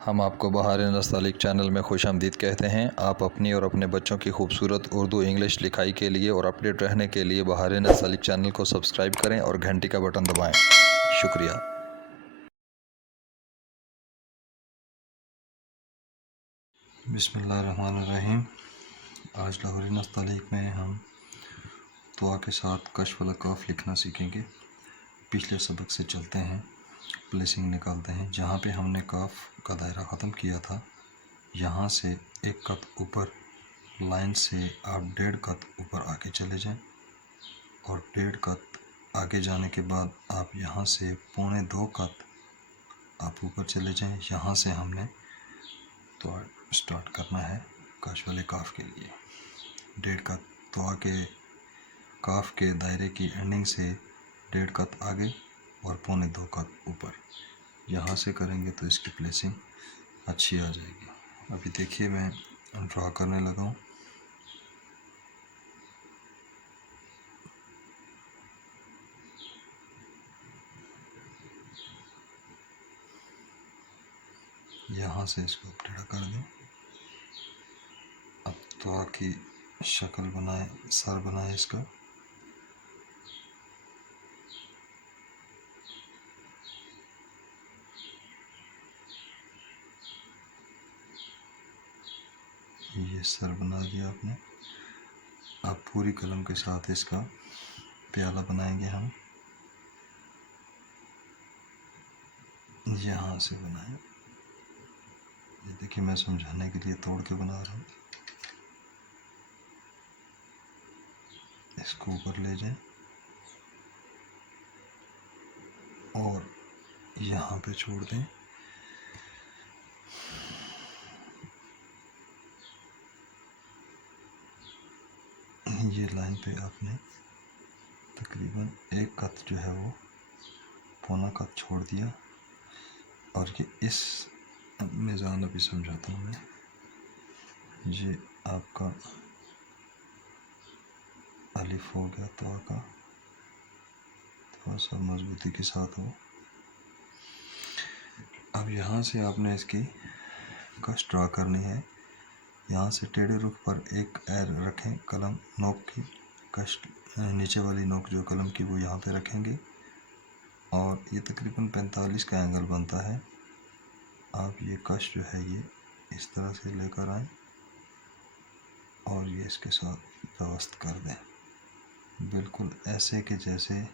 हम आपको बहार नस्तालिक चैनल में खुशामदीद कहते हैं। आप अपनी और अपने बच्चों की खूबसूरत उर्दू इंग्लिश लिखाई के लिए और अपडेट रहने के लिए बहार नस्तालिक चैनल को सब्सक्राइब करें और घंटी का बटन दबाएं। शुक्रिया। बिस्मिल्लाहिर्रहमानिर्रहीम। आज लाहौरी नस्तालिक में हम दुआ के साथ कश्फ वल काफ लिखना सीखेंगे। पिछले सबक से चलते हैं, प्लेसिंग निकालते हैं। जहाँ पे हमने काफ का दायरा ख़त्म किया था, यहाँ से एक कत ऊपर लाइन से आप 1.5 कत ऊपर आगे चले जाएं और 1.5 कत आगे जाने के बाद आप यहाँ से 1.25 कत आप ऊपर चले जाएं। यहाँ से हमने दुआ स्टार्ट करना है कश्फ वाले काफ के लिए। 1.5 कत दुआ के काफ के दायरे की एंडिंग से 1.5 कत आगे और 1.25 कत ऊपर यहाँ से करेंगे तो इसकी प्लेसिंग अच्छी आ जाएगी। अभी देखिए मैं ड्रा करने लगा हूँ। यहाँ से इसको टेढ़ा कर दें। अब दुआ की शक्ल बनाए, सर बनाए इसका। ये सर बना दिया आपने। अब पूरी कलम के साथ इसका प्याला बनाएंगे हम। यहाँ से बनाएं। ये देखिए मैं समझाने के लिए तोड़ के बना रहा हूँ। इसको ऊपर ले जाएं और यहाँ पे छोड़ दें। ये लाइन पे आपने तकरीबन 1 कत जो है वो 1.25 कत छोड़ दिया। और ये इस मिज़ान अभी समझाता हूँ मैं। ये आपका अलिफ हो गया तो का, थोड़ा सा मजबूती के साथ हो। अब यहाँ से आपने इसकी कश ड्रा करनी है। यहाँ से टेढ़े रुख पर एक एर रखें, कलम नोक की कश नीचे वाली नोक जो कलम की वो यहाँ पे रखेंगे और ये तकरीबन 45 का एंगल बनता है। आप ये कश जो है ये इस तरह से लेकर आएं और ये इसके साथ व्यवस्थ कर दें, बिल्कुल ऐसे कि जैसे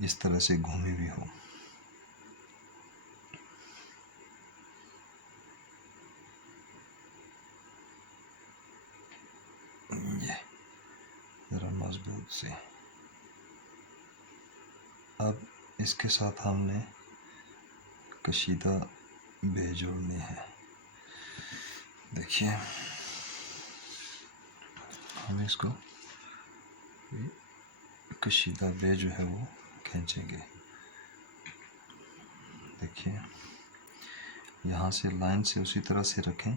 इस तरह से घूमी भी हो। ये ज़रा मजबूत से। अब इसके साथ हमने कशीदा बे जोड़नी है। देखिए हम इसको कशीदा बे जो है वो खींचेंगे। देखिए यहाँ से लाइन से उसी तरह से रखें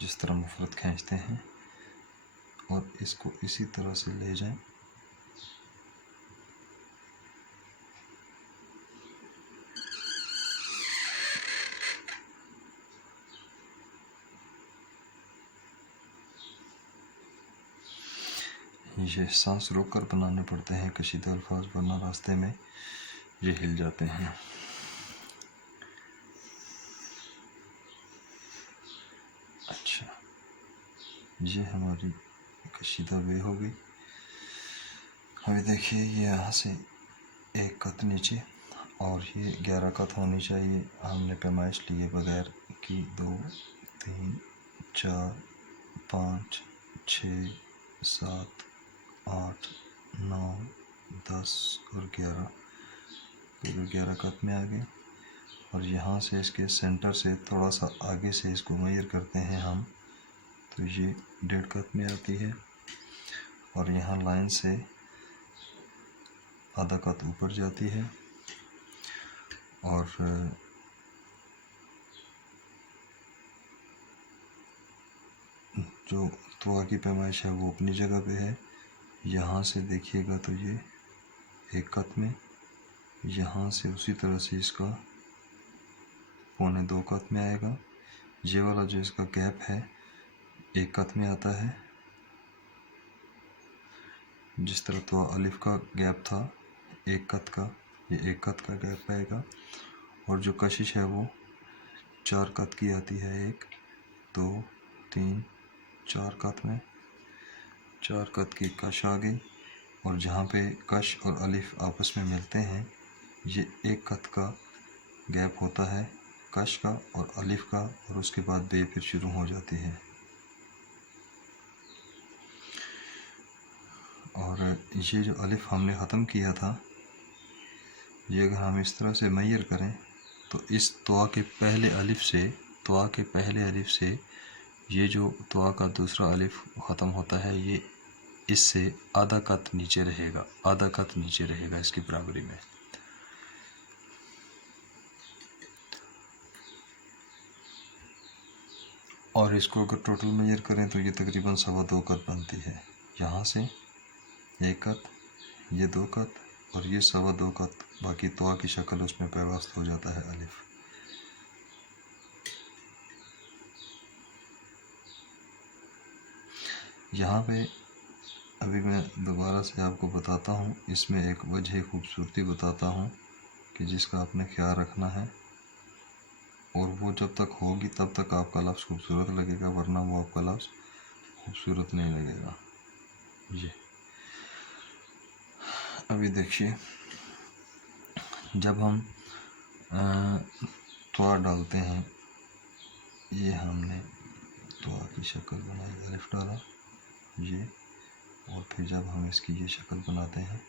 जिस तरह मुफरत खींचते हैं और इसको इसी तरह से ले जाएं। ये सांस रोक कर बनाने पड़ते हैं कशीदा अल्फाज, वरना रास्ते में ये हिल जाते हैं। अच्छा, ये हमारी कशीदा बे हो गई। अभी देखिए ये यहाँ से 1 कत नीचे और ये 11 कत होनी चाहिए। हमने पैमाइश लिए बगैर कि 2 3 4 5 6 7 8 9 10 और 11, पूरे 11 कत में आ गए। और यहाँ से इसके सेंटर से थोड़ा सा आगे से इसको मेजर करते हैं हम, तो ये 1.5 कत में आती है। और यहाँ लाइन से आधा कत ऊपर जाती है और जो दुआ की पैमाइश है वो अपनी जगह पे है। यहाँ से देखिएगा तो ये 1 कत में, यहाँ से उसी तरह से इसका 2.25 कत में आएगा। ये वाला जो इसका गैप है 1 कत में आता है। जिस तरह तो अलिफ का गैप था 1 कत का, ये 1 कत का गैप आएगा। और जो कशिश है वो 4 कत की आती है। 1 2 3 4 कत में 4 कत की कश आ गई। और जहाँ पे कश और अलिफ आपस में मिलते हैं ये 1 कत का गैप होता है कश का और अलिफ का, और उसके बाद बे फिर शुरू हो जाती है। और ये जो अलिफ हमने ख़त्म किया था, ये अगर हम इस तरह से मैयर करें तो इस तवा के पहले अलिफ से ये जो तवा का दूसरा अलिफ ख़त्म होता है ये इससे आधा कत नीचे रहेगा इसकी बराबरी में। और इसको अगर टोटल मेजर करें तो ये तकरीबन 2.25 कत बनती है। यहाँ से 1 कत, ये 2 कत और ये 2.25 कत, बाकी तवा की शक्ल उसमें पैवस्त हो जाता है अलिफ। यहाँ पे अभी मैं दोबारा से आपको बताता हूँ, इसमें एक वजह खूबसूरती बताता हूँ कि जिसका आपने ख्याल रखना है, और वो जब तक होगी तब तक आपका लफ्ज़ खूबसूरत लगेगा, वरना वो आपका लफ्ज़ खूबसूरत नहीं लगेगा। ये अभी देखिए, जब हम तवा डालते हैं, ये हमने तवा की शक्ल बनाई, अलिफ डाला ये, और फिर जब हम इसकी ये शक्ल बनाते हैं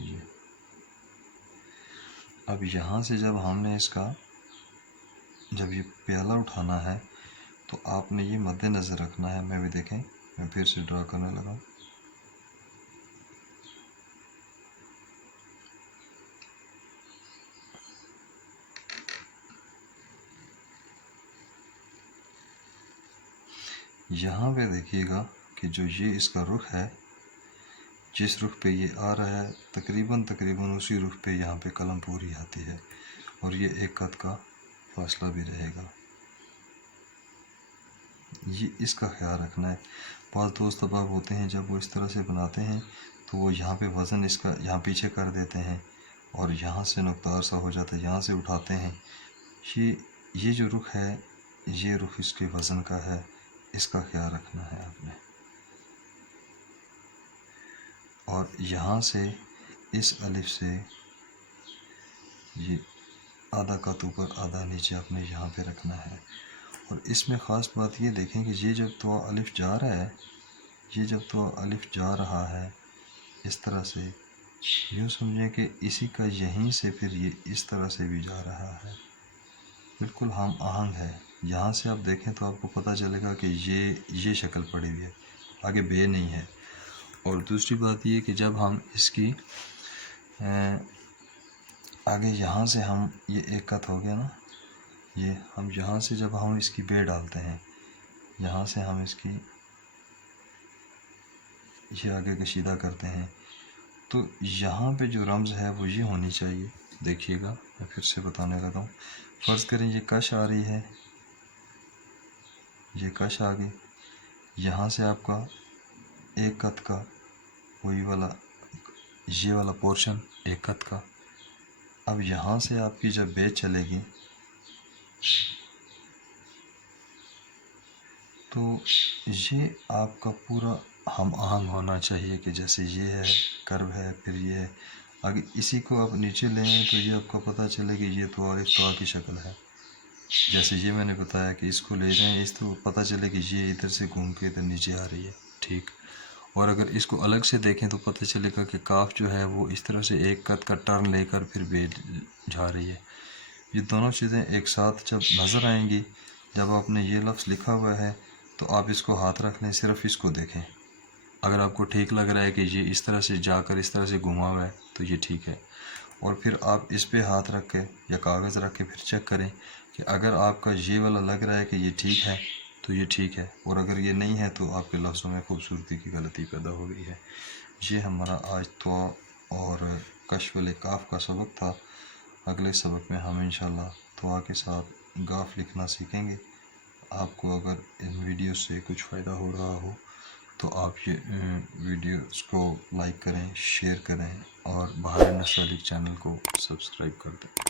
ये, अब यहाँ से जब हमने इसका जब ये प्याला उठाना है तो आपने ये मद्देनज़र रखना है। मैं भी देखें, मैं फिर से ड्रा करने लगा। यहाँ पे देखिएगा कि जो ये इसका रुख है, जिस रुख पे ये आ रहा है तकरीबन उसी रुख पे यहाँ पे कलम पूरी आती है, और ये 1 कत का फासला भी रहेगा। ये इसका ख्याल रखना है। पास दोस्त अहबाब होते हैं जब वो इस तरह से बनाते हैं तो वो यहाँ पे वज़न इसका यहाँ पीछे कर देते हैं और यहाँ से नुकतार सा हो जाता है, यहाँ से उठाते हैं। ये जो रुख है ये रुख इसके वज़न का है, इसका ख्याल रखना है आपने। और यहाँ से इस अलिफ से ये आधा कत ऊपर आधा नीचे आपने यहाँ पे रखना है। और इसमें ख़ास बात ये देखें कि ये जब तो अलिफ जा रहा है, ये जब तो अलिफ जा रहा है इस तरह से, यूँ समझें कि इसी का यहीं से फिर ये इस तरह से भी जा रहा है, बिल्कुल हम आहंग है। यहाँ से आप देखें तो आपको पता चलेगा कि ये शक्ल पड़ी हुई है, आगे बे नहीं है। और दूसरी बात ये कि जब हम इसकी आगे यहाँ से हम ये 1 कत हो गया ना, ये हम यहाँ से जब हम इसकी बे डालते हैं, यहाँ से हम इसकी ये आगे कशीदा करते हैं, तो यहाँ पे जो रम्ज़ है वो ये होनी चाहिए। देखिएगा, मैं फिर से बताने लगा हूँ। फ़र्ज़ करें ये कश आ रही है, ये कश आ गई, यहाँ से आपका 1 कत का वही वाला ये वाला पोर्शन 1 कत का। अब यहाँ से आपकी जब बे चलेगी तो ये आपका पूरा हम आहंग होना चाहिए कि जैसे ये है कर्व है, फिर ये है आगे, इसी को आप नीचे लें तो ये आपका पता चले कि ये तो एक तवा की शक्ल है। जैसे ये मैंने बताया कि इसको ले रहे हैं, इस तो पता चले कि ये इधर से घूम के इधर नीचे आ रही है, ठीक। और अगर इसको अलग से देखें तो पता चलेगा कि काफ जो है वो इस तरह से 1 कत का टर्न लेकर फिर बे जा रही है। ये दोनों चीज़ें एक साथ जब नज़र आएंगी, जब आपने ये लफ्ज़ लिखा हुआ है तो आप इसको हाथ रख लें, सिर्फ इसको देखें। अगर आपको ठीक लग रहा है कि ये इस तरह से जाकर इस तरह से घुमा हुआ है तो ये ठीक है। और फिर आप इस पे हाथ रख के या कागज़ रख के फिर चेक करें कि अगर आपका ये वाला लग रहा है कि ये ठीक है तो ये ठीक है, और अगर ये नहीं है तो आपके लफ्ज़ों में खूबसूरती की गलती पैदा हो गई है। ये हमारा आज तो और कश्फ काफ का सबक था। अगले सबक में हम इंशाल्लाह दुआ के साथ गाफ लिखना सीखेंगे। आपको अगर इन वीडियो से कुछ फ़ायदा हो रहा हो तो आप ये वीडियोस को लाइक करें, शेयर करें और बहार नस्तलीक चैनल को सब्सक्राइब कर दें।